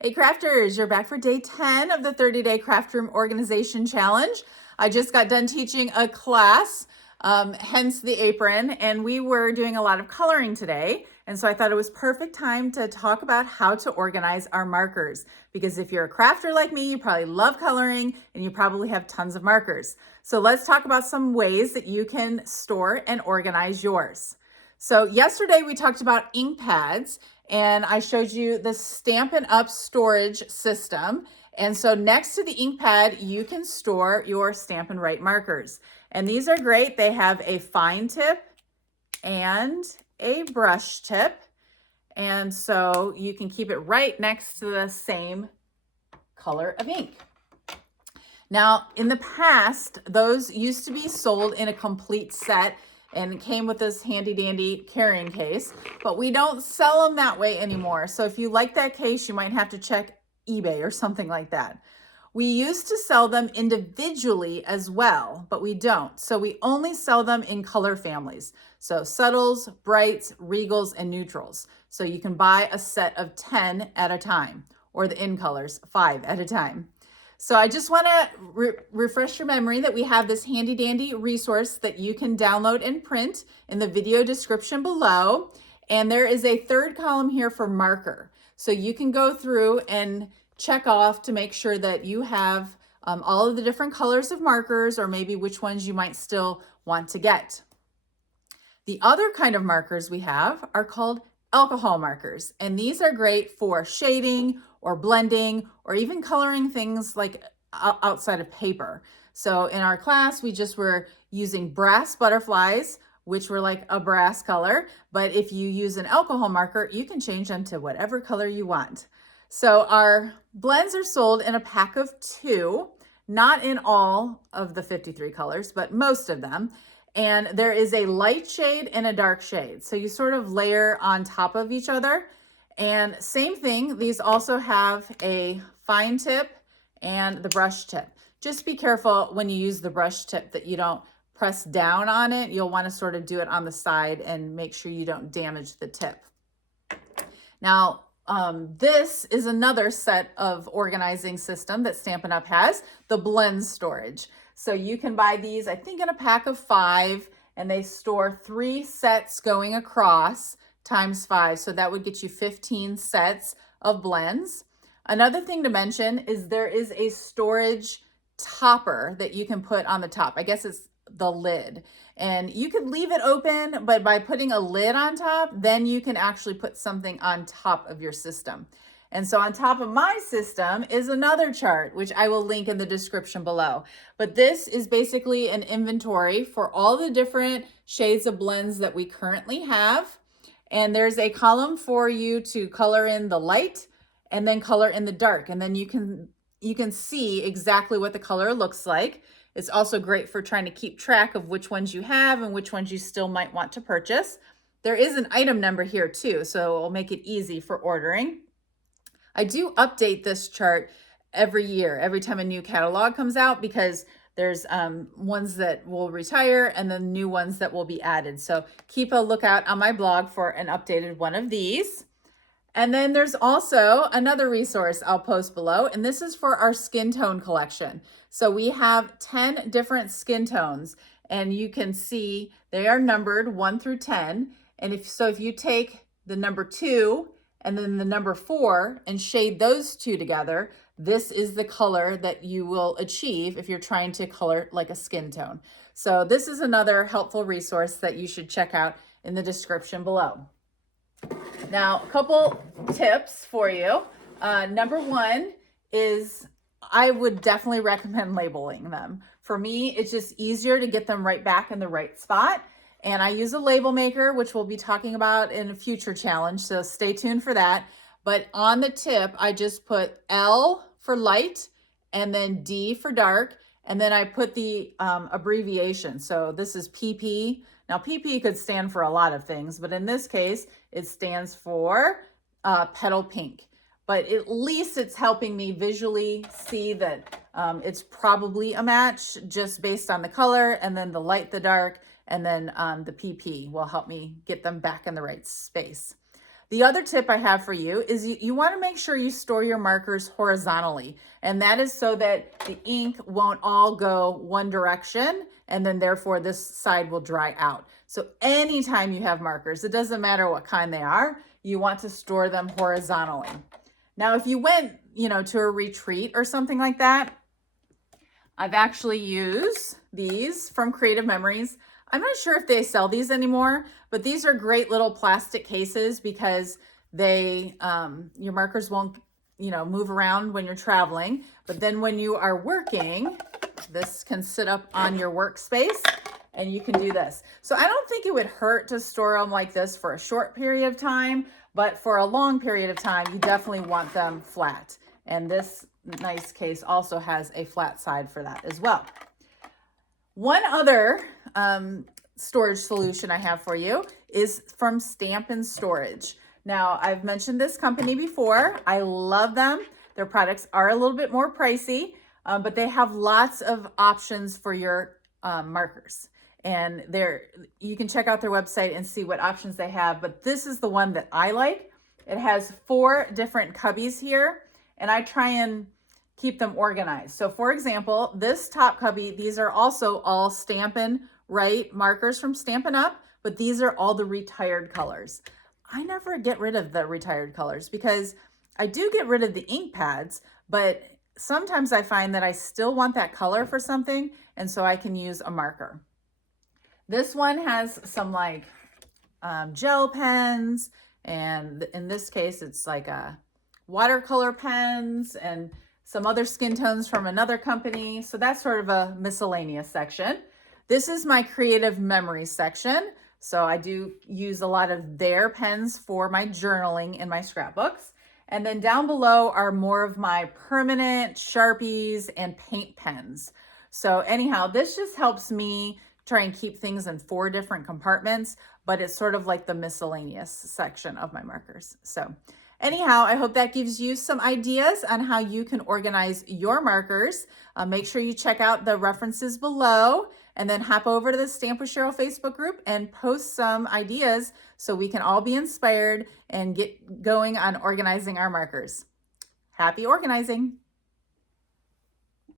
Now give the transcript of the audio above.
Hey crafters, you're back for day 10 of the 30-day craft room organization challenge. I just got done teaching a class, hence the apron, and we were doing a lot of coloring today. And so I thought it was perfect time to talk about how to organize our markers. Because if you're a crafter like me, you probably love coloring and you probably have tons of markers. So let's talk about some ways that you can store and organize yours. So yesterday we talked about ink pads, and I showed you the Stampin' Up! Storage system. And so next to the ink pad, you can store your Stampin' Write markers. And these are great. They have a fine tip and a brush tip. And so you can keep it right next to the same color of ink. Now, in the past, those used to be sold in a complete set and it came with this handy dandy carrying case, but we don't sell them that way anymore. So if you like that case, you might have to check eBay or something like that. We used to sell them individually as well, but we don't. So we only sell them in color families. So subtles, brights, regals, and neutrals. So you can buy a set of 10 at a time, or the in colors, 5 at a time. So I just want to refresh your memory that we have this handy dandy resource that you can download and print in the video description below. And there is a third column here for marker. So you can go through and check off to make sure that you have all of the different colors of markers, or maybe which ones you might still want to get. The other kind of markers we have are called alcohol markers, and these are great for shading or blending or even coloring things like outside of paper. So in our class, we just were using brass butterflies, which were like a brass color, but if you use an alcohol marker, you can change them to whatever color you want. So our blends are sold in a pack of 2, not in all of the 53 colors, but most of them. And there is a light shade and a dark shade. So you sort of layer on top of each other. And same thing, these also have a fine tip and the brush tip. Just be careful when you use the brush tip that you don't press down on it. You'll want to sort of do it on the side and make sure you don't damage the tip. Now, this is another set of organizing system that Stampin' Up! Has, the blend storage. So you can buy these, I think, in a pack of 5, and they store 3 sets going across times 5. So that would get you 15 sets of blends. Another thing to mention is there is a storage topper that you can put on the top. I guess it's the lid. And you could leave it open, but by putting a lid on top, then you can actually put something on top of your system. And so on top of my system is another chart, which I will link in the description below. But this is basically an inventory for all the different shades of blends that we currently have. And there's a column for you to color in the light and then color in the dark. And then you can see exactly what the color looks like. It's also great for trying to keep track of which ones you have and which ones you still might want to purchase. There is an item number here too, so it will make it easy for ordering. I do update this chart every year, every time a new catalog comes out, because there's ones that will retire and then new ones that will be added. So keep a lookout on my blog for an updated one of these. And then there's also another resource I'll post below, and this is for our skin tone collection. So we have 10 different skin tones, and you can see they are numbered 1 through 10. And if you take the number 2 and then the number 4 and shade those 2 together, this is the color that you will achieve if you're trying to color like a skin tone. So this is another helpful resource that you should check out in the description below. Now, a couple tips for you. Number 1 is I would definitely recommend labeling them. For me, it's just easier to get them right back in the right spot. And I use a label maker, which we'll be talking about in a future challenge, so stay tuned for that. But on the tip, I just put L for light and then D for dark. And then I put the abbreviation. So this is PP. Now, PP could stand for a lot of things, but in this case, it stands for petal pink. But at least it's helping me visually see that it's probably a match just based on the color, and then the light, the dark, and then the PP will help me get them back in the right space. The other tip I have for you is you want to make sure you store your markers horizontally. And that is so that the ink won't all go one direction and then therefore this side will dry out. So anytime you have markers, it doesn't matter what kind they are, you want to store them horizontally. Now, if you went, to a retreat or something like that, I've actually used these from Creative Memories. I'm not sure if they sell these anymore, but these are great little plastic cases because they, your markers won't, move around when you're traveling. But then when you are working, this can sit up on your workspace and you can do this. So I don't think it would hurt to store them like this for a short period of time, but for a long period of time, you definitely want them flat. And this nice case also has a flat side for that as well. One other storage solution I have for you is from Stampin' Storage. Now, I've mentioned this company before. I love them. Their products are a little bit more pricey, but they have lots of options for your markers. And you can check out their website and see what options they have, but this is the one that I like. It has 4 different cubbies here, and I try and keep them organized. So for example, this top cubby, these are also all Stampin' Right markers from Stampin' Up, but these are all the retired colors. I never get rid of the retired colors because I do get rid of the ink pads, but sometimes I find that I still want that color for something, and so I can use a marker. This one has some like gel pens, and in this case, it's like a watercolor pens and some other skin tones from another company. So that's sort of a miscellaneous section. This is my Creative Memories section. So I do use a lot of their pens for my journaling in my scrapbooks. And then down below are more of my permanent Sharpies and paint pens. So anyhow, this just helps me try and keep things in 4 different compartments, but it's sort of like the miscellaneous section of my markers. So anyhow, I hope that gives you some ideas on how you can organize your markers. Make sure you check out the references below and then hop over to the Stamp with Cheryl Facebook group and post some ideas so we can all be inspired and get going on organizing our markers. Happy organizing!